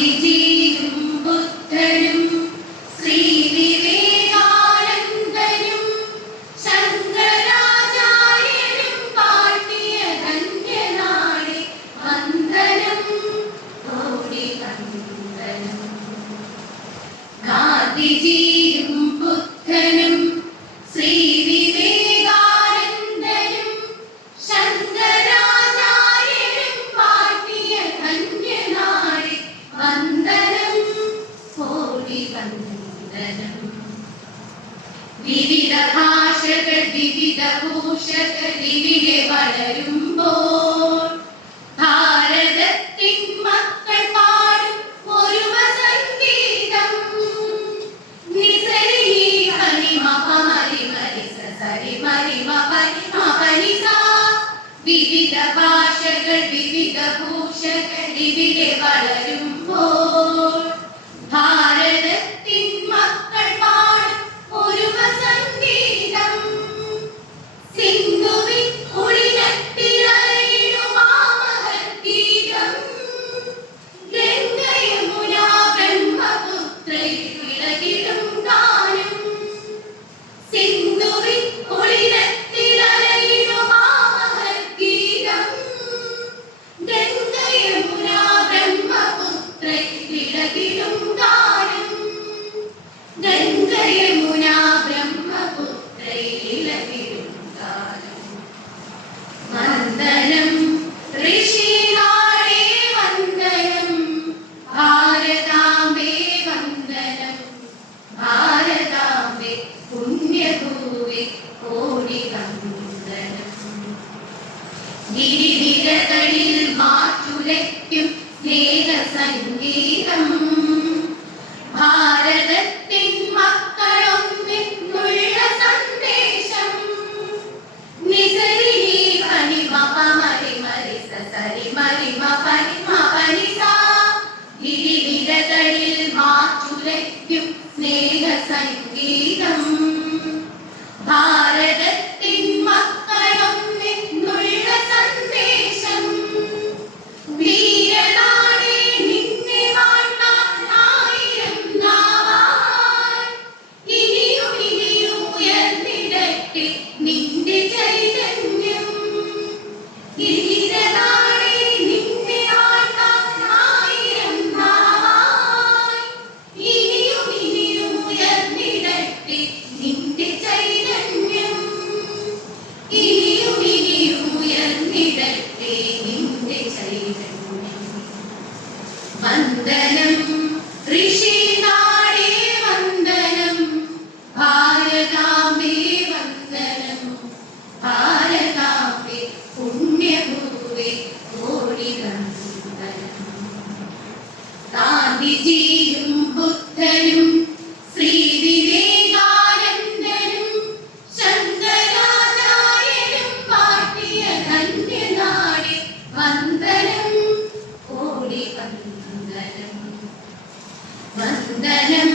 ഗാന്ധിജിയും ബുദ്ധനും ശ്രീ വിവേകാനന്ദനും ശങ്കരാചാര്യനും കാട്ടിയ ധന്യനാട് വന്ദനം കോടി വന്ദനം. ഗാന്ധിജിയും ബുദ്ധനും ശ്രീ വിവേകാനന്ദനും ശങ്കരാചാര്യനും കാട്ടിയ ധന്യനാട് വന്ദനം കോടി വന്ദനം. വിവിധ ഭാഷകൾ വിവിധ ഭൂഷകൾ ഇവിടെ വളരുമ്പോൾ ഭാരതത്തിൻ മക്കൾ പാടും ഒരു സംഗീതം. നിസരി ഹരി മപ മരി മരി സരി മരി മപ മപനി സ. വിവിധ ഭാഷകൾ വിവിധ ഭൂഷകൾ ഇവിടെ വളരുമ്പോൾ ഭാരതത്തിൻ മക്കൾ പാടും ഒരു സംഗീതം. സിന്ധുവിൻ കുളിരത്തിലലയിടും ആ മഹദ്ഗീതം. ഗംഗ യമുന ബ്രഹ്മപുത്രയിൽ വിളകിടും ഗാനം. സിന്ധുവിൻ കുളിരത്തിലലയിടും ആ മഹദ്ഗീതം. ഗംഗ യമുന ബ്രഹ്മപുത്രയിൽ വിളകിടും ഗാനം. ഗംഗ യമുന ബ്രഹ്മപുത്രയിൽ വിളകിടും ഗാനം. വന്ദനം ഋഷിനാടേ വന്ദനം ഭാരതാംബേ വന്ദനം. ഭാരതാംബേ പുണ്യഭൂവേ കോടി വന്ദനം. ഗിരിനിരകളിൽ മാറ്റുലയ്ക്കും സ്നേഹസംഗീതം. ഭാരതത്തിൻ മക്കളൊന്നിനുള്ള സന്ദേശം. നിസരി ഹരി മപ മരി മരി സരി മരി മപനി മപനി സ. ഗിരിനിരകളിൽ മാറ്റുലയ്ക്കും സ്നേഹസംഗീതം. ഭാരതത്തിൻ മക്കളൊന്നിനുള്ള സന്ദേശം. വീരനാടേ നിന്നെ വാഴ്ത്താൻ ആയിരം നാവാൽ. ഇനിയും ഇനിയും ഉയർന്നിടട്ടെ നിന്റെ ചൈതന്യം. വീരനാടേ നിന്നെ വാഴ്ത്താൻ ആയിരം നാവാൽ. ഇനിയും ഇനിയും ഉയർന്നിടട്ടെ നിന്റെ ചൈതന്യം. ഇനിയും ഇനിയും ഉയർന്നിടട്ടെ നിന്റെ ചൈതന്യം. വന്ദനം ഋഷിനാടേ വന്ദനം ഭാരതാംബേ വന്ദനം. ഭാരതാംബേ പുണ്യഭൂവേ കോടി വന്ദനം. ഗാന്ധിജിയും ബുദ്ധനും ശ്രീ വിവേകാനന്ദനും ശങ്കരാചാര്യനും കാട്ടിയ ധന്യനാട് വന്ദനം കോടി വന്ദനം. വന്ദനം